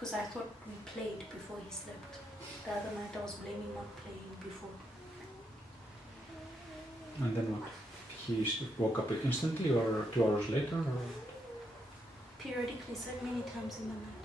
because I thought we played before he slept. The other night I was blaming not playing before. And then what? He woke up instantly or 2 hours later? Or? Periodically, so many times in the night.